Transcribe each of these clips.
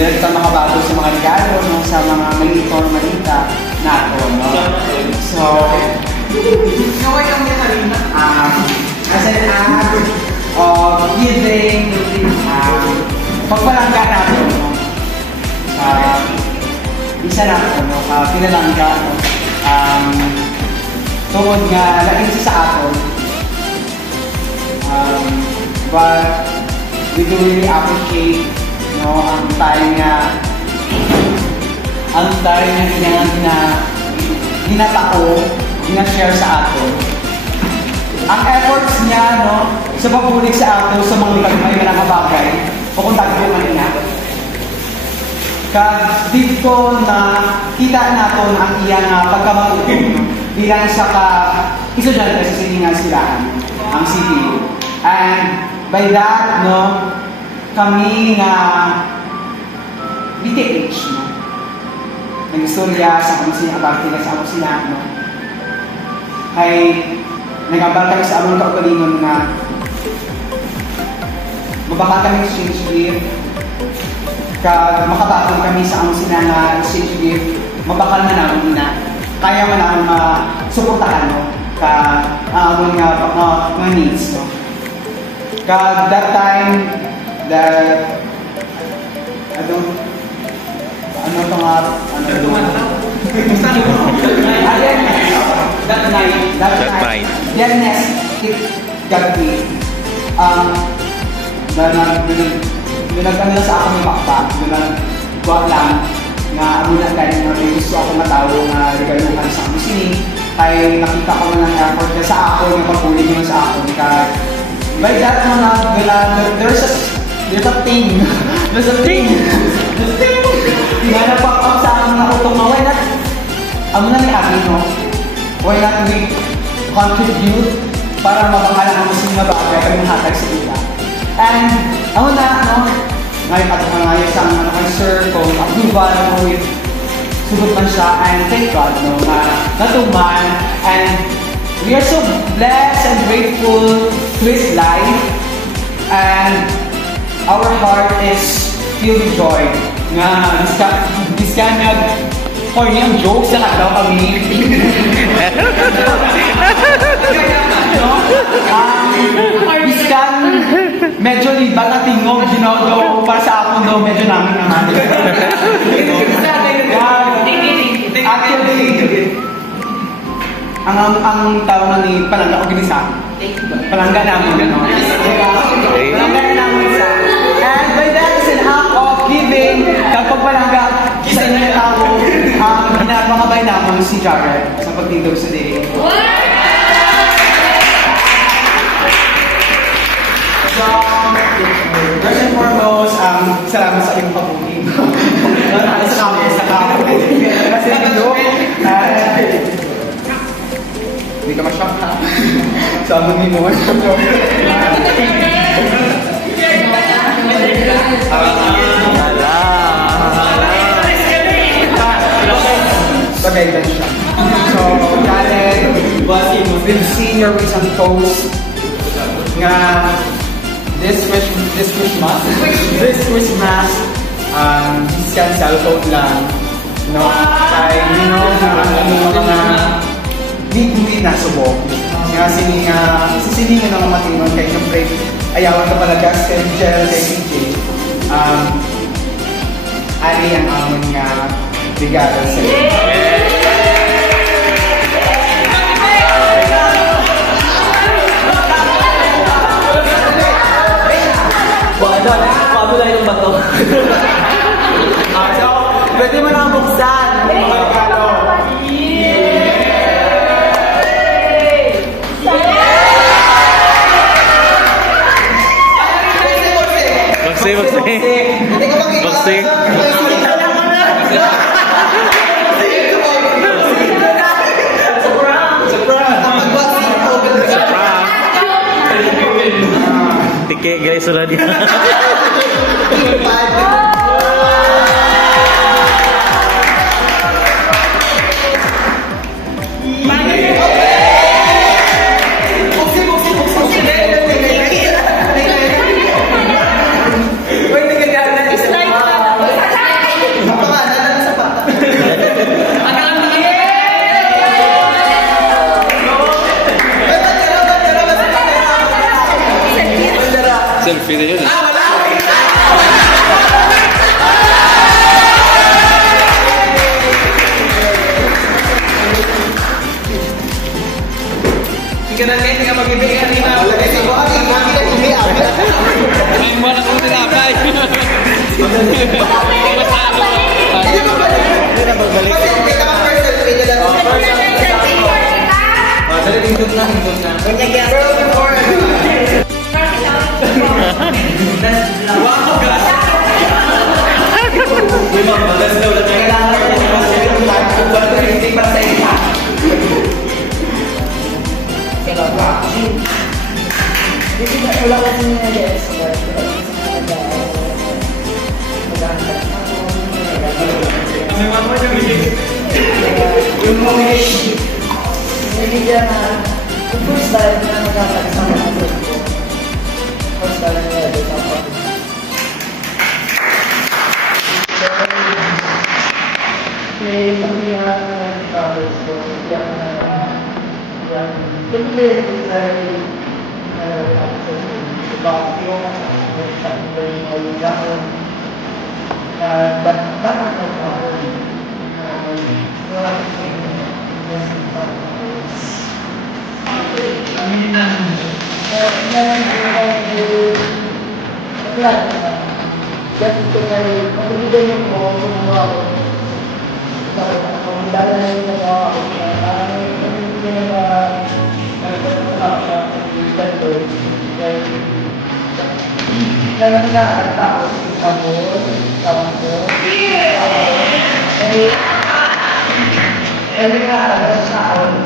Meron ka makabago sa mga regalo, no? Sa mga malito na malita nato, no? So, as an act of giving, pagpalangga nato, no? Isa nato, no? Pinalangga, no? Tungod nga, laking sa aton. But we do really appreciate, no, ang time nga ginatao, gina-share sa aton. Ang efforts niya, no, sa pagbulig sa aton sa mga tagmay na nakabagay, o kung tagpo man niya. Kag dito na kita naton ang iyang pagkamatuto bilang sa ka-estudyante sa siningan silahan, ang CPU. And by that, no, kami na BTH, no, nag-istorya sa kami sila, abarte sa kami sila, no, kay nag-abal kami sa among kaugalingon na mabaka kami exchange gift, kag makabaton kami sa among sila na exchange gift, mabakal na namin na, kaya man namin masuportahan, no, ka among mga needs, no. Kag that time that that night Dennis got me nag-ano sa ako may bakpak, nag-buwag lang na amunan tayo na may gusto ako matawo na regaluhan sa amusini, kaya nakita ko na ng effort na sa ako, yung pagpulig mo sa ako, by that there's a thing. Nga nagpapap sa akin na utong na why not, amo na ni Abi, no? Why not we contribute para mabangala ang musim na bagay kami hatag sa ila. And, amo na, no? Ngayon at ngayon sa kay Sir, kung approval, no? Sugot man siya, and thank God, no? Natuman, and we are so blessed and grateful to His life, and our heart is filled with joy. Nga, this kind of corny ang jokes na daw kami. This kind, medyo liba na tingog, you know, though, para sa ako, no, medyo namin naman. Actually, ang tawag ni Palangga Organisa. Palangga namin, no? Palangga namin sa. And by that is an act of giving. Kapag palangga, isa niya yung tao, ginapakabay namin si Jared sa pagtindog sa day. So, first and foremost, salamat sa iyong pag-uwi. Sa kami. Kasi ito, hindi ka ma-shock na. Sabi ni mo, Bagay siya. So, Jared, we've seen your recent post nga this Christmas, isang cellphone lang, no? Kaya, you know, mga hindi na subok. Nga sisiningan ng matinon kay siyempre ayawan ka pala gas kay Michelle, kay CJ. Ali ang amon nga regalo sa iyo. Paano lang yung bato? So, pwede mo na buksan ang mga regalo. Boxing. Tike guys, sudah dia. Hindi mo balik. Kasi may first selfie na lang. Dali, hindot na. Girl before. Wow, guys. Let's go. Kailangan ko hindi pa sa isa. Hindi na wala kasi nag-expert. Nabigyan na yung first time na magkakasama ng friend ko. First time na nilagay sa ako. May pangyayan ng towers ko. Yan. Pagkili sa diba yung sabi ko yung gawin na bakit ako Kaya nga ang tao sa amor, tawag ko. Kaya nga ang tao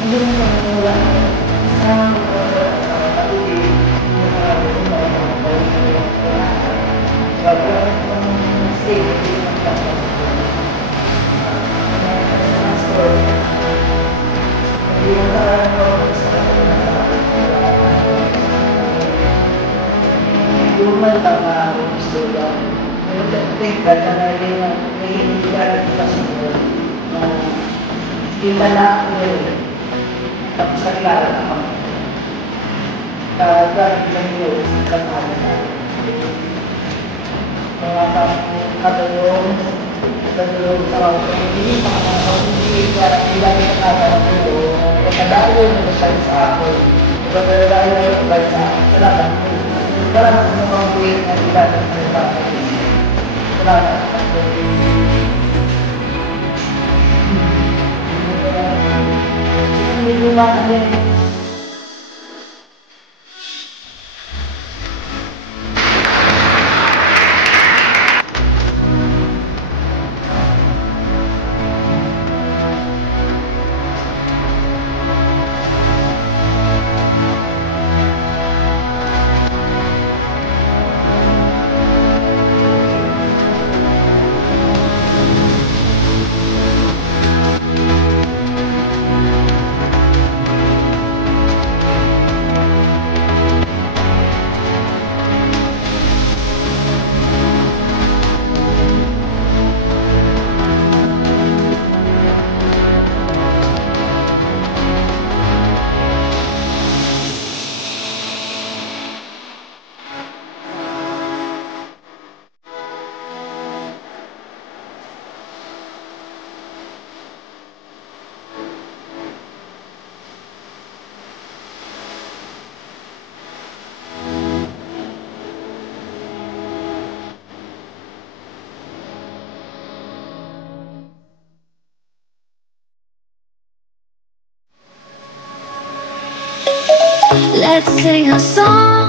hindi mo wala Lumal tama ako gusto lang. Pero teka na naging kasi na kita na ako tapos naglala na ako. Kahit lang yun, katalo na. Mga katulong sa ako. Hindi pa ako, hindi lagi nakatalo ko yun. Kadalo na sa ako. Kadalo na sa ako. Salamat. Salamat sa mga buwing na ilan ng salita. Salamat. Hindi lumakan din. Let's sing a song.